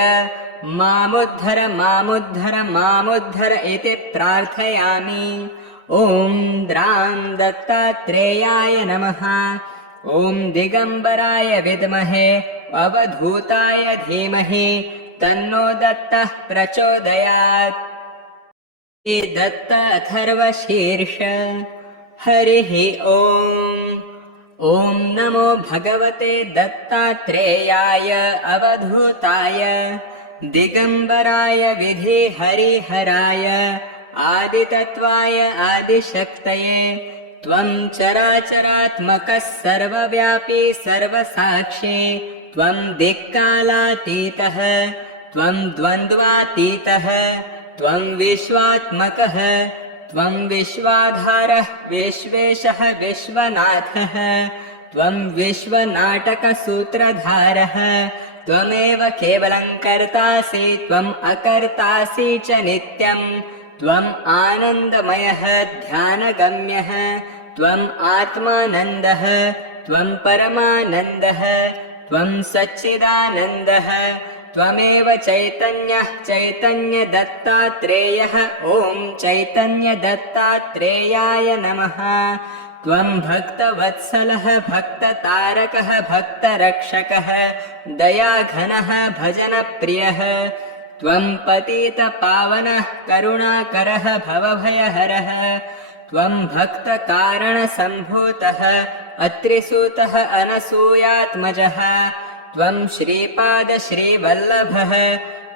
मामुद्धर मामुद्धर मामुद्धर इति प्रार्थयामि। ॐ द्रां दत्तात्रेयाय नमः। ॐ दिगम्बराय विद्महे अवधूताय धीमहि तन्नो दत्तः प्रचोदयात्। दत्त अथर्वशीर्ष। हरिः ॐ। ॐ नमो भगवते दत्तात्रेयाय अवधूताय दिगम्बराय विधिहरिहराय आदितत्त्वाय आदिशक्तये त्वम् चराचरात्मकः सर्वव्यापी सर्वसाक्षी त्वम् दिक्कालातीतः त्वम् द्वन्द्वातीतः त्वम् विश्वात्मकः त्वम् विश्वाधारः विश्वेशः विश्वनाथः त्वम् विश्वनाटकसूत्रधारः त्वमेव केवलं कर्तासि त्वम् अकर्तासि च नित्यम् त्वम् आनन्दमयः ध्यानगम्यः त्वम् आत्मानन्दः त्वम् परमानन्दः त्वम् सच्चिदानन्दः त्वमेव चैतन्यः चैतन्यदत्तात्रेयः ॐ चैतन्यदत्तात्रेयाय नमः। त्वम् भक्तवत्सलः भक्ततारकः भक्तरक्षकः दयाघनः भजनप्रियः त्वम् पतितपावनः करुणाकरः भवभयहरः त्वम् भक्तकारणसम्भूतः अत्रिसूतः अनसूयात्मजः त्वम् श्रीपादश्रीवल्लभः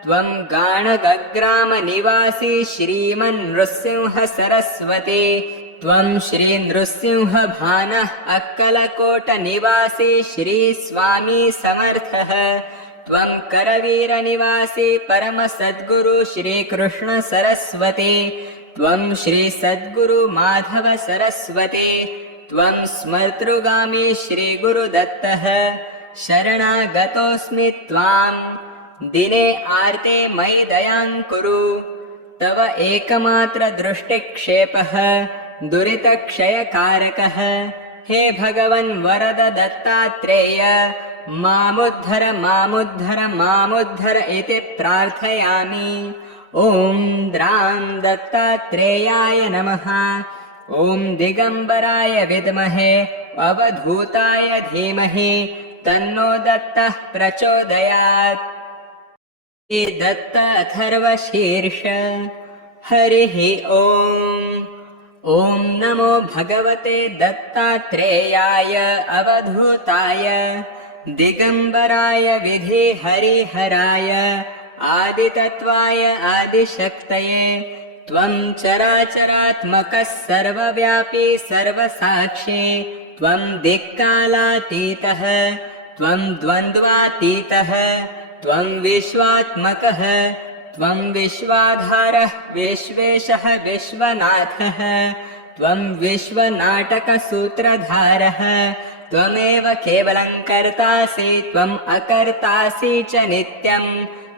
त्वम् गाणगग्रामनिवासी श्रीमन्नृसिंह सरस्वती त्वम् श्रीनृसिंहभानः अक्कलकोटनिवासी श्रीस्वामी समर्थः त्वम् करवीरनिवासी परमसद्गुरु श्रीकृष्ण सरस्वती त्वम् श्रीसद्गुरु माधव सरस्वती त्वम् स्मर्तृगामी श्रीगुरुदत्तः शरणागतोऽस्मि त्वाम् दिने आर्ते मयि दयां कुरु तव एकमात्र दृष्टिक्षेपः दुरितक्षयकारकः हे भगवन् वरद दत्तात्रेय मामुद्धर मामुद्धर मामुद्धर इति प्रार्थयामि। ॐ द्रां दत्तात्रेयाय नमः। ॐ दिगम्बराय विद्महे अवधूताय धीमहि तन्नो दत्तः प्रचोदयात्। दत्त अथर्वशीर्ष। हरिः ॐ। ॐ नमो भगवते दत्तात्रेयाय अवधूताय दिगम्बराय विधिहरिहराय आदितत्त्वाय आदिशक्तये त्वम् चराचरात्मकः सर्वव्यापी सर्वसाक्षी त्वम् दिक्कालातीतः त्वम् द्वन्द्वातीतः त्वम् विश्वात्मकः त्वम् विश्वाधारः विश्वेशः विश्वनाथः त्वम् विश्वनाटकसूत्रधारः त्वमेव केवलं कर्तासि त्वम् अकर्तासि च नित्यम्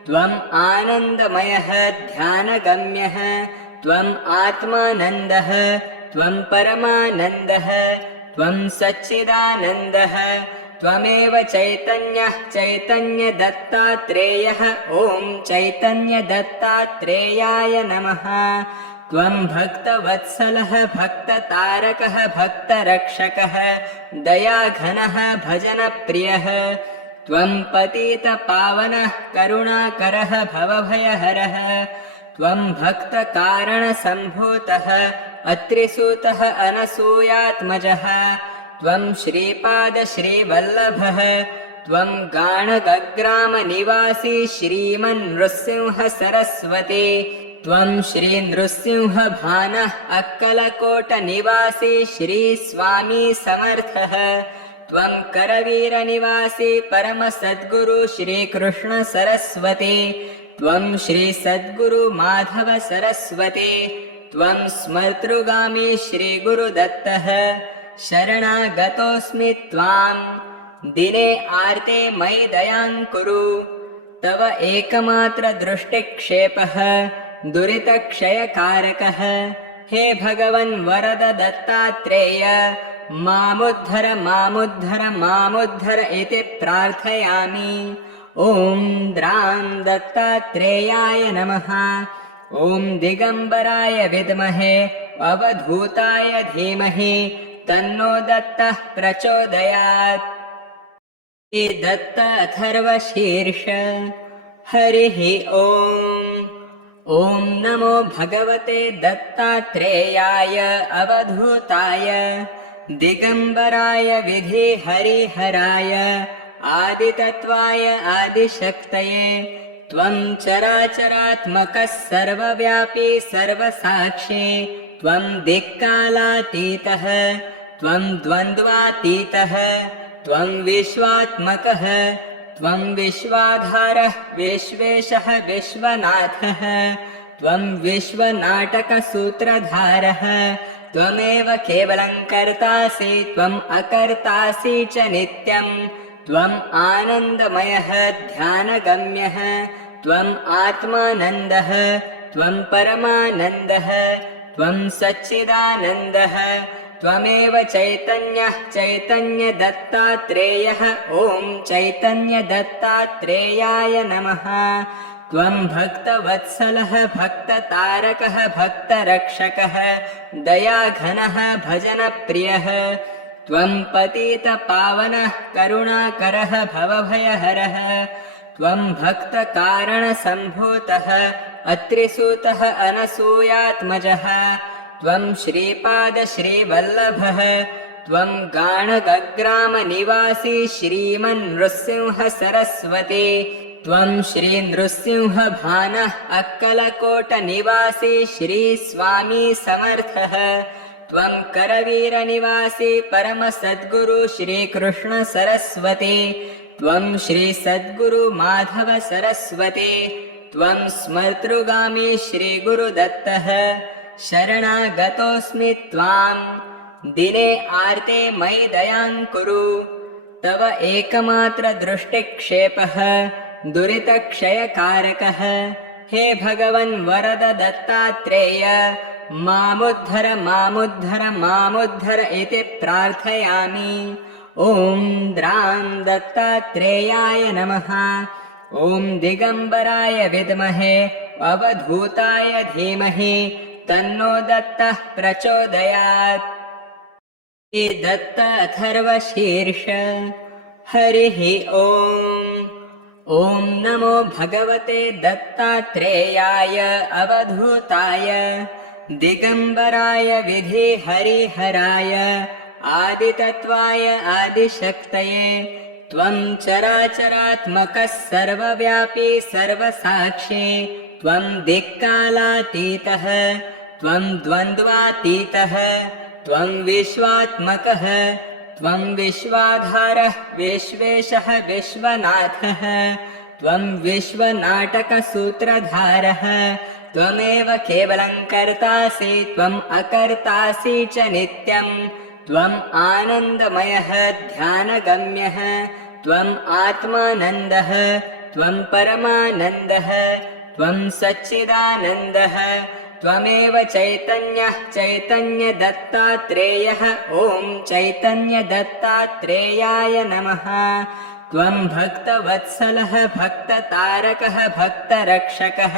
त्वम् आनन्दमयः ध्यानगम्यः त्वम् आत्मानन्दः त्वं परमानन्दः त्वं सच्चिदानन्दः त्वमेव चैतन्यः चैतन्यदत्तात्रेयः ॐ चैतन्यदत्तात्रेयाय नमः। त्वं भक्तवत्सलः भक्ततारकः भक्तरक्षकः दयाघनः भजनप्रियः त्वं पतितपावनः करुणाकरः भवभयहरः त्वं भक्तकारणसम्भूतः अत्रिसूतः अनसूयात्मजः त्वं श्रीपादश्रीवल्लभः त्वं गाणगग्रामनिवासी श्रीमन्नृसिंह सरस्वती त्वं श्रीनृसिंहभानः अक्कलकोटनिवासी श्रीस्वामी समर्थः त्वं करवीरनिवासी परमसद्गुरु श्रीकृष्ण सरस्वती त्वं श्रीसद्गुरु माधव सरस्वती त्वं स्मर्तृगामी श्रीगुरुदत्तः शरणागतोऽस्मि त्वां दिने आर्ते मयि दयां कुरु तव एकमात्रदृष्टिक्षेपः दुरितक्षयकारकः हे भगवन् वरद दत्तात्रेय मामुद्धर मामुद्धर मामुद्धर इति प्रार्थयामि। ॐ द्रां दत्तात्रेयाय नमः। ॐ दिगम्बराय विद्महे अवधूताय धीमहि तन्नो दत्तः प्रचोदयात्। दत्त अथर्वशीर्ष। हरिः ॐ। ॐ नमो भगवते दत्तात्रेयाय अवधूताय दिगम्बराय विधिहरिहराय आदितत्त्वाय आदिशक्तये त्वं चराचरात्मकः सर्वव्यापी सर्वसाक्षी त्वं दिक्कालातीतः त्वं द्वन्द्वातीतः त्वं विश्वात्मकः त्वं विश्वाधारः विश्वेशः विश्वनाथः त्वं विश्वनाटकसूत्रधारः त्वमेव केवलं कर्तासि त्वम् अकर्तासि च नित्यं त्वम् आनन्दमयः ध्यानगम्यः त्वम् आत्मानन्दः त्वं परमानन्दः त्वं सच्चिदानन्दः त्वमेव चैतन्यः चैतन्यदत्तात्रेयः ॐ चैतन्यदत्तात्रेयाय नमः। त्वं भक्तवत्सलः भक्ततारकः भक्तरक्षकः दयाघनः भजनप्रियः त्वं पतितपावनः करुणाकरः भवभयहरः त्वं भक्तकारणसम्भूतः अत्रिसूतः अनसूयात्मजः त्वं श्रीपादश्रीवल्लभः त्वं गाणगग्रामनिवासी श्रीमन्नृसिंह सरस्वती त्वं श्रीनृसिंहभानः अक्कलकोटनिवासी श्रीस्वामी समर्थः त्वं करवीरनिवासी परमसद्गुरु श्रीकृष्ण सरस्वती त्वं श्रीसद्गुरु माधव सरस्वती त्वं स्मर्तृगामी श्रीगुरुदत्तः शरणागतोऽस्मि त्वां दिने आर्ते मयि दयां कुरु तव एकमात्रदृष्टिक्षेपः दुरितक्षयकारकः हे भगवन् वरद दत्तात्रेय मामुद्धर मामुद्धर मामुद्धर इति प्रार्थयामि। ॐ द्रां दत्तात्रेयाय नमः। ॐ दिगम्बराय विद्महे अवधूताय धीमहि तन्नो दत्तः प्रचोदयात्। दत्त अथर्वशीर्ष। हरिः ॐ। ॐ नमो भगवते दत्तात्रेयाय अवधूताय दिगम्बराय विधिहरिहराय आदितत्त्वाय आदिशक्तये त्वं चराचरात्मकः सर्वव्यापी सर्वसाक्षी त्वं दिक्कालातीतः त्वं द्वन्द्वातीतः त्वं विश्वात्मकः त्वं विश्वाधारः विश्वेशः विश्वनाथः त्वं विश्वनाटकसूत्रधारः त्वमेव केवलं कर्तासि त्वम् अकर्तासि च नित्यं त्वम् आनन्दमयः ध्यानगम्यः त्वम् आत्मानन्दः त्वं परमानन्दः त्वं सच्चिदानन्दः त्वमेव चैतन्यः चैतन्यदत्तात्रेयः ॐ चैतन्यदत्तात्रेयाय नमः। त्वं भक्तवत्सलः भक्ततारकः भक्तरक्षकः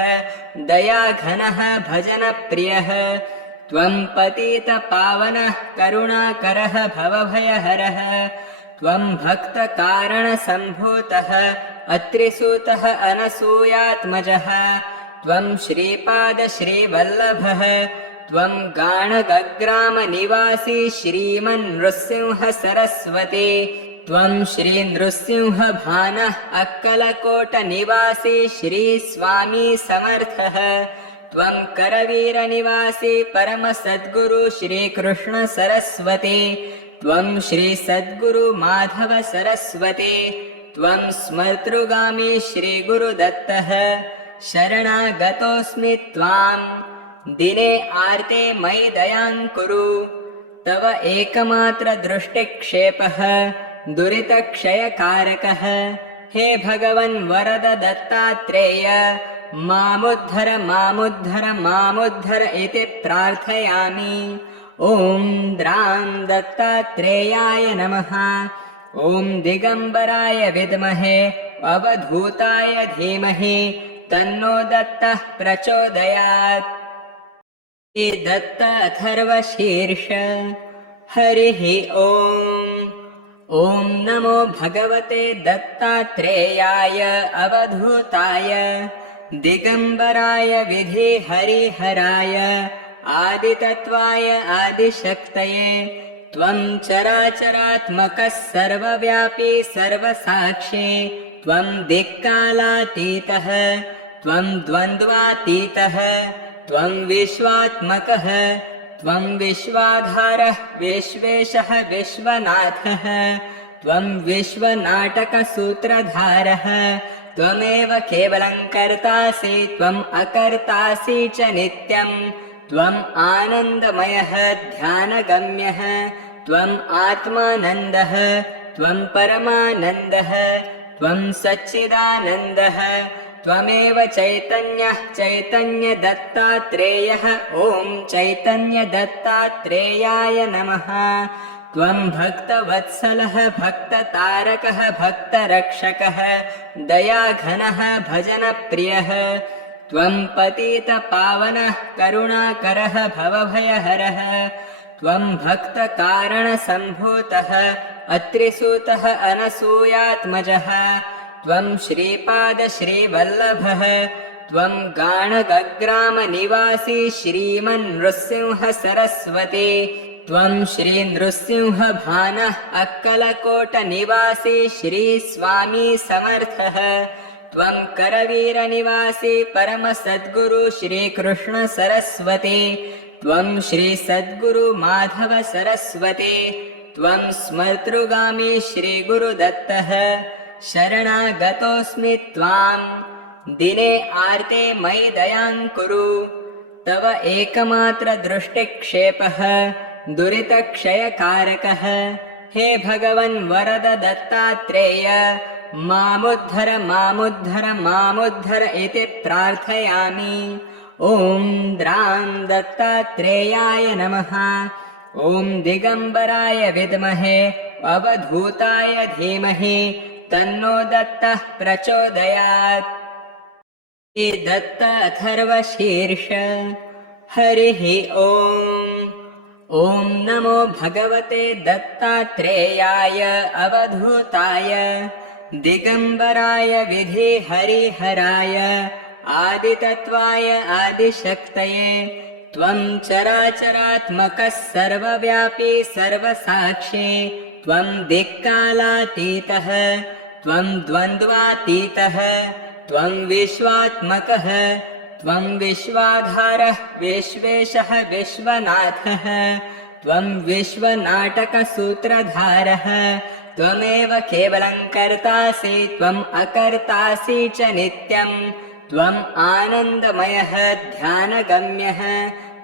दयाघनः भजनप्रियः त्वं पतितपावनः करुणाकरः भवभयहरः त्वं भक्तकारणसम्भूतः अत्रिसूतः अनसूयात्मजः त्वं श्रीपादश्रीवल्लभः त्वं गाणगग्रामनिवासी श्रीमन्नृसिंहसरस्वती त्वं श्रीनृसिंहभानः अक्कलकोटनिवासी श्रीस्वामी समर्थः त्वं करवीरनिवासी परमसद्गुरु श्रीकृष्णसरस्वती त्वं श्रीसद्गुरुमाधवसरस्वती त्वं स्मर्तृगामी श्रीगुरुदत्तः शरणागतोऽस्मि त्वां दिने आर्ते मयि दयां कुरु तव एकमात्रदृष्टिक्षेपः दुरितक्षयकारकः हे भगवन् वरद दत्तात्रेय मामुद्धर मामुद्धर मामुद्धर इति प्रार्थयामि। ॐ द्रां दत्तात्रेयाय नमः। ॐ दिगम्बराय विद्महे अवधूताय धीमहि तन्नो दत्तः प्रचोदयात्। हे दत्त अथर्वशीर्ष हरिः ॐ। ॐ नमो भगवते दत्तात्रेयाय अवधूताय दिगम्बराय विधिहरिहराय आदितत्त्वाय आदिशक्तये त्वं चराचरात्मकः सर्वव्यापी सर्वसाक्षी त्वं दिक्कालातीतः त्वं द्वन्द्वातीतः त्वं विश्वात्मकः त्वं विश्वाधारः विश्वेशः विश्वनाथः त्वं विश्वनाटकसूत्रधारः त्वमेव केवलं कर्तासि त्वम् अकर्तासि च नित्यं त्वम् आनन्दमयः ध्यानगम्यः त्वम् आत्मानन्दः त्वं परमानन्दः त्वं सच्चिदानन्दः त्वमेव चैतन्यः चैतन्यदत्तात्रेयः ॐ चैतन्यदत्तात्रेयाय नमः। त्वं भक्तवत्सलः भक्ततारकः भक्तरक्षकः दयाघनः भजनप्रियः त्वं पतितपावनः करुणाकरः भवभयहरः त्वं भक्तकारणसम्भूतः अत्रिसूतः अनसूयात्मजः त्वं श्रीपादश्रीवल्लभः त्वं गाणगग्रामनिवासी श्रीमन्नृसिंहसरस्वती त्वं श्रीनृसिंहभानः अक्कलकोटनिवासी श्रीस्वामी समर्थः त्वं करवीरनिवासी परमसद्गुरु श्रीकृष्णसरस्वती त्वं श्रीसद्गुरुमाधवसरस्वती त्वं स्मर्तृगामी श्रीगुरुदत्तः शरणागतोऽस्मि त्वां दिने आर्ते मयि दयां कुरु तव एकमात्रदृष्टिक्षेपः दुरितक्षयकारकः हे भगवन् वरद दत्तात्रेय मामुद्धर मामुद्धर मामुद्धर इति प्रार्थयामि। ॐ द्रां दत्तात्रेयाय नमः। ॐ दिगम्बराय विद्महे अवधूताय धीमहि तन्नो दत्तः प्रचोदयात्। हे दत्त अथर्वशीर्ष हरिः ॐ। ॐ नमो भगवते दत्तात्रेयाय अवधूताय दिगम्बराय विधिहरिहराय आदितत्त्वाय आदिशक्तये त्वं चराचरात्मकः सर्वव्यापी सर्वसाक्षी त्वं दिक्कालातीतः त्वं द्वन्द्वातीतः त्वं विश्वात्मकः त्वं विश्वाधारः विश्वेशः विश्वनाथः त्वं विश्वनाटकसूत्रधारः त्वमेव केवलं कर्तासि त्वम् अकर्तासि च नित्यं त्वम् आनन्दमयः ध्यानगम्यः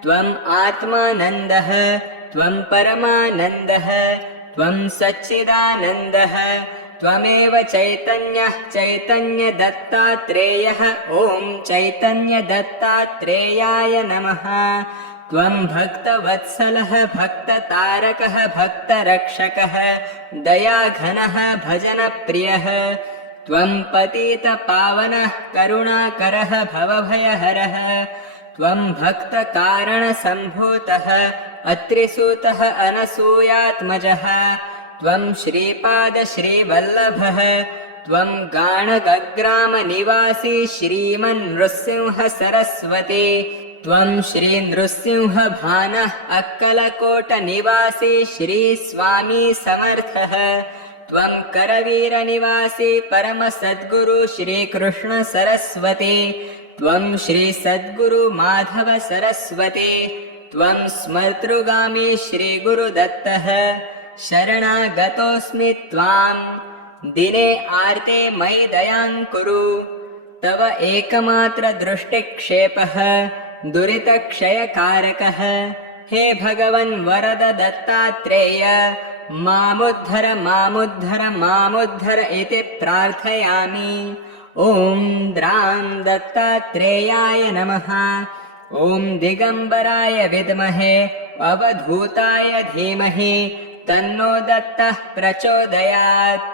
त्वम् आत्मानन्दः त्वं परमानन्दः त्वं सच्चिदानन्दः त्वमेव चैतन्यः चैतन्यदत्तात्रेयः ॐ चैतन्यदत्तात्रेयाय नमः। त्वं भक्तवत्सलः भक्ततारकः भक्तरक्षकः दयाघनः भजनप्रियः त्वं पतितपावनः करुणाकरः भवभयहरः त्वं भक्तकारणसम्भूतः अत्रिसूतः अनसूयात्मजः त्वं श्रीपादश्रीवल्लभः त्वं गाणगग्रामनिवासी श्रीमन्नृसिंहसरस्वती त्वं श्रीनृसिंहभानः अक्कलकोटनिवासी श्रीस्वामी समर्थः त्वं करवीरनिवासी परमसद्गुरु श्रीकृष्णसरस्वती त्वं श्रीसद्गुरुमाधवसरस्वती त्वं स्मर्तृगामी श्रीगुरुदत्तः शरणागतोऽस्मि त्वां दिने आर्ते मयि दयां कुरु तव एकमात्रदृष्टिक्षेपः दुरितक्षयकारकः हे भगवन् वरद दत्तात्रेय मामुद्धर मामुद्धर मामुद्धर इति प्रार्थयामि। ॐ द्रां दत्तात्रेयाय नमः। ॐ दिगम्बराय विद्महे अवधूताय धीमहि तन्नो दत्तः प्रचोदयात्।